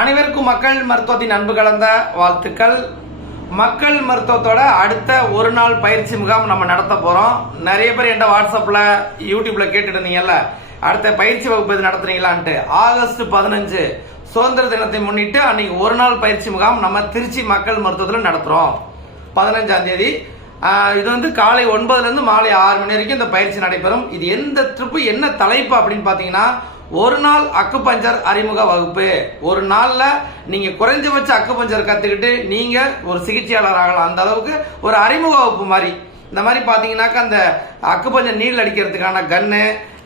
அனைவருக்கும் மக்கள் மருத்துவத்தின் அன்பு கலந்த வாழ்த்துக்கள். மக்கள் மருத்துவத்தோட அடுத்த ஒரு நாள் பயிற்சி முகாம் நம்ம நடத்த போறோம். நிறைய பேர் என்கிட்ட வாட்ஸ்அப்ல யூடியூப்ல கேட்டுட்டு இருந்தீங்கல்ல அடுத்த பயிற்சி வகுப்பு இது நடத்துறீங்களான்ட்டு. ஆகஸ்ட் பதினஞ்சு சுதந்திர தினத்தை முன்னிட்டு அன்னைக்கு ஒரு நாள் பயிற்சி முகாம் நம்ம திருச்சி மக்கள் மருத்துவத்தில் நடத்துறோம். பதினஞ்சாம் தேதி. இது வந்து காலை ஒன்பதுல இருந்து மாலை ஆறு மணி வரைக்கும் இந்த பயிற்சி நடைபெறும். இது எந்த ட்ரிப்பு என்ன தலைப்பு அப்படின்னு பாத்தீங்கன்னா ஒரு நாள் அக்கு பஞ்சர் அறிமுக வகுப்பு. ஒரு நாள்ல நீங்க குறைஞ்சபட்ச அக்குபஞ்சர் கத்துக்கிட்டு நீங்க ஒரு சிகிச்சையாளர் ஆகலாம். அந்த அளவுக்கு ஒரு அறிமுக வகுப்பு மாதிரி. இந்த மாதிரி பாத்தீங்கன்னாக்கா அந்த அக்குபஞ்சர் நீடில் அடிக்கிறதுக்கான கன்னு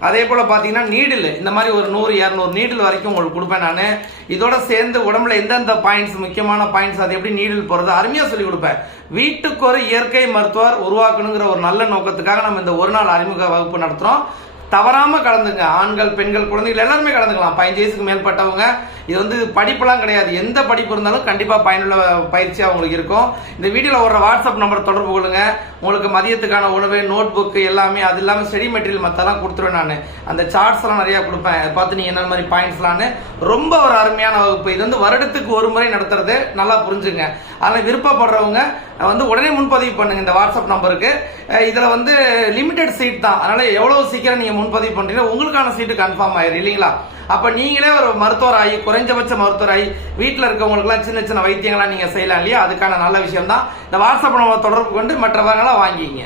அதே போல பாத்தீங்கன்னா நீடில். இந்த மாதிரி ஒரு நூறு இரநூறு நீடில் வரைக்கும் உங்களுக்கு கொடுப்பேன் நான். இதோட சேர்ந்து உடம்புல எந்தெந்த பாயிண்ட்ஸ் முக்கியமான பாயிண்ட்ஸ் அது எப்படி நீடில் போறது அருமையா சொல்லி கொடுப்பேன். வீட்டுக்கு ஒரு இயற்கை மருத்துவர் உருவாக்கணுங்கிற ஒரு நல்ல நோக்கத்துக்காக நம்ம இந்த ஒரு நாள் அறிமுக வகுப்பு நடத்துறோம். தவறாம கலந்துங்க. ஆண்கள் பெண்கள் குழந்தைகள் எல்லாருமே கலந்துக்கலாம். பதினஞ்சு வயசுக்கு மேற்பட்டவங்க இது வந்து படிப்புலாம் கிடையாது. எந்த படிப்பு இருந்தாலும் கண்டிப்பாக பயனுள்ள பயிற்சியாக அவங்களுக்கு இருக்கும். இந்த வீடியோவில் வர்ற வாட்ஸ்அப் நம்பர் தொடர்பு கொள்ளுங்க. உங்களுக்கு மதியத்துக்கான உணவு நோட் புக்கு எல்லாமே அது இல்லாமல் ஸ்டடி மெட்டீரியல் மற்றலாம் கொடுத்துருவேன் நான். அந்த சார்ட்ஸ்லாம் நிறையா கொடுப்பேன். அதை பார்த்து நீங்கள் என்ன மாதிரி பாயிண்ட்ஸ்லான்னு ரொம்ப ஒரு அருமையான வகுப்பு. இது வந்து வருடத்துக்கு ஒரு முறை நடத்துறது. நல்லா புரிஞ்சுங்க. அதனால் விருப்பப்படுறவங்க வந்து உடனே முன்பதிவு பண்ணுங்க இந்த வாட்ஸ்அப் நம்பருக்கு. இதில் வந்து லிமிடெட் சீட் தான். அதனால் எவ்வளோ சீக்கிரம் நீங்கள் முன்பதிவு பண்ணுறீங்களோ உங்களுக்கான சீட்டு கன்ஃபார்ம் ஆயிடும் இல்லைங்களா? அப்ப நீங்களே ஒரு மருத்துவர் ஆகி குறைஞ்சபட்ச மருத்துவர் ஆகி வீட்டில் இருக்கவங்களுக்குலாம் சின்ன சின்ன வைத்தியங்கள்லாம் நீங்க செய்யலாம் இல்லையா? அதுக்கான நல்ல விஷயம் தான் இந்த வாட்ஸ்அப் நம்ம தொடர்பு கொண்டு மற்றவர்களாம் வாங்கிங்க